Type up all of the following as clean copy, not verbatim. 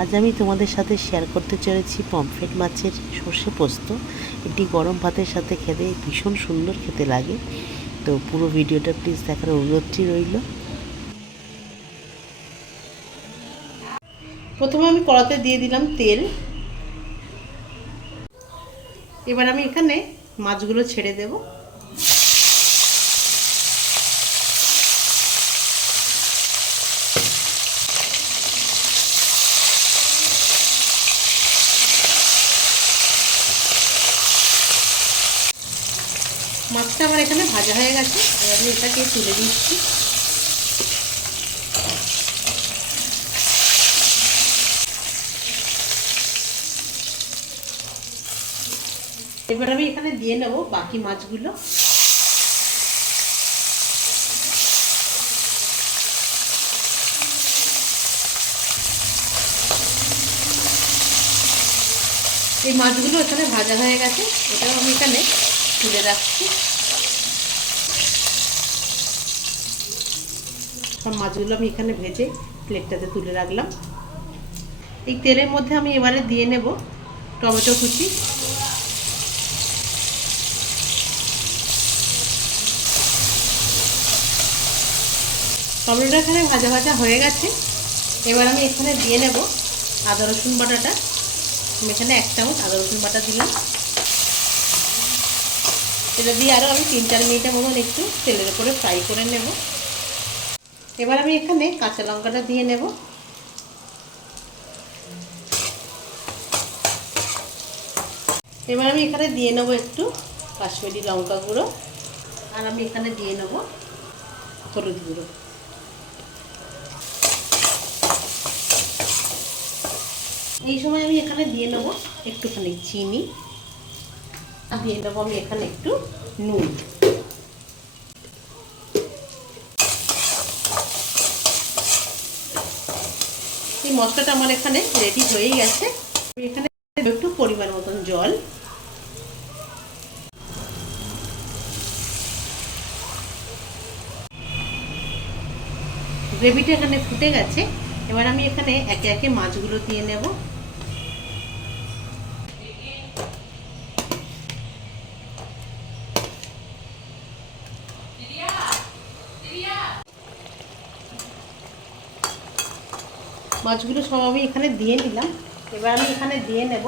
আজ আমি তোমাদের সাথে শেয়ার করতে চলেছি পমফ্রেট মাছের সর্ষে পোস্ত। এটি গরম ভাতের সাথে খেতে ভীষণ সুন্দর খেতে লাগে। তো পুরো ভিডিওটা প্লিজ দেখার অনুরোধটি রইল। প্রথমে আমি কড়াতে দিয়ে দিলাম তেল। এবার আমি এখানে মাছগুলো ছেড়ে দেব। মাছটা আমার এখানে ভাজা হয়ে গেছে, এবার আমি এটাকে তুলে দিচ্ছি। এবার আমি এখানে দিয়ে নেব বাকি মাছগুলো। এই মাছগুলো এখানে ভাজা হয়ে গেছে, এটাও আমি এখানে তুলে রাখছি। সব মাছগুলো আমি এখানে ভেজে প্লেটটাতে তুলে রাখলাম। এই তেলের মধ্যে আমি এবারে দিয়ে নেব টমেটো কুচি। টমেটোটা এখানে ভাজা ভাজা হয়ে গেছে। এবার আমি এখানে দিয়ে নেব আদা রসুন বাটাটা। আমি এখানে 1 চামচ আদা রসুন বাটা দিলাম। এটা দিয়ে আরও আমি 3-4 মিনিটের মতন একটু তেলের উপরে ফ্রাই করে নেব। এবার আমি এখানে কাঁচা লঙ্কাটা দিয়ে নেব। এবার আমি এখানে দিয়ে নেব একটু কাশ্মীরি লঙ্কা গুঁড়ো, আর আমি এখানে দিয়ে নেব হলুদ গুঁড়ো। এই সময় আমি এখানে দিয়ে নেব একটুখানি চিনি, আর দিয়ে নেব আমি এখানে একটু নুন। এই মশলাটা আমার এখানে রেডি হয়েই গেছে। আমি এখানে একটু পরিমাণ মতন জল। গ্রেভিটা এখানে ফুটে গেছে। এবার আমি এখানে একে একে মাছগুলো দিয়ে নেব। মাছগুলো সব আমি এখানে দিয়ে নিলাম। এবার আমি এখানে দিয়ে নেব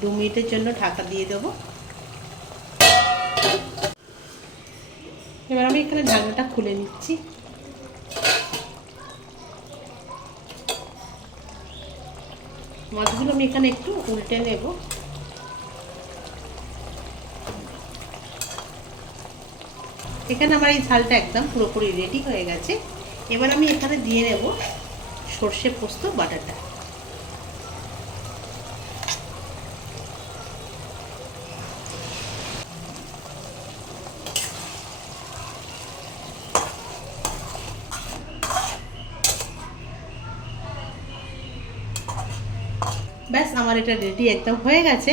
2 মিনিটের জন্য ঢাকা দিয়ে দেব। এবার আমি এখানে ঢাকনাটা খুলে নিচ্ছি। মাছগুলো আমি এখানে একটু উল্টে নেব। এখানে আমার এই ঝালটা একদম পুরোপুরি রেডি হয়ে গেছে। এবার আমি এখানে দিয়ে নেব সর্ষে পোস্ত বাটাটা। ব্যাস আমার এটা রেডি একদম হয়ে গেছে।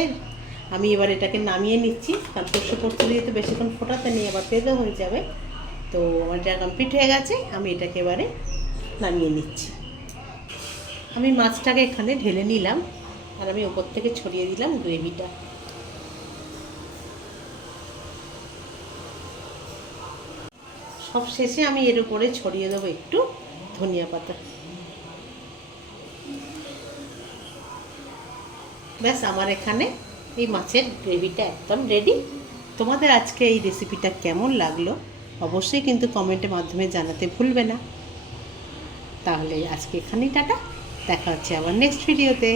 আমি এবার এটাকে নামিয়ে নিচ্ছি, কারণ সর্ষে পোস্ত দিয়ে তো বেশিক্ষণ ফোটাতে নেই, আবার তেতো হয়ে যাবে। তো আমার এটা কমপ্লিট হয়ে গেছে, আমি এটাকে এবারে নামিয়ে নিচ্ছি। আমি মাছটাকে এখানে ঢেলে নিলাম, আর আমি ওপর থেকে ছড়িয়ে দিলাম গ্রেভিটা। সব শেষে আমি এর উপরে ছড়িয়ে দেবো একটু ধনিয়া পাতা। ব্যাস আমার এখানে এই মাছের গ্রেভিটা একদম রেডি। তোমাদের আজকে এই রেসিপিটা কেমন লাগলো অবশ্যই কিন্তু কমেন্টের মাধ্যমে জানাতে ভুলবে না। তাহলে আজকে এখানেই টাটা, দেখা হচ্ছে আবার নেক্সট ভিডিওতে।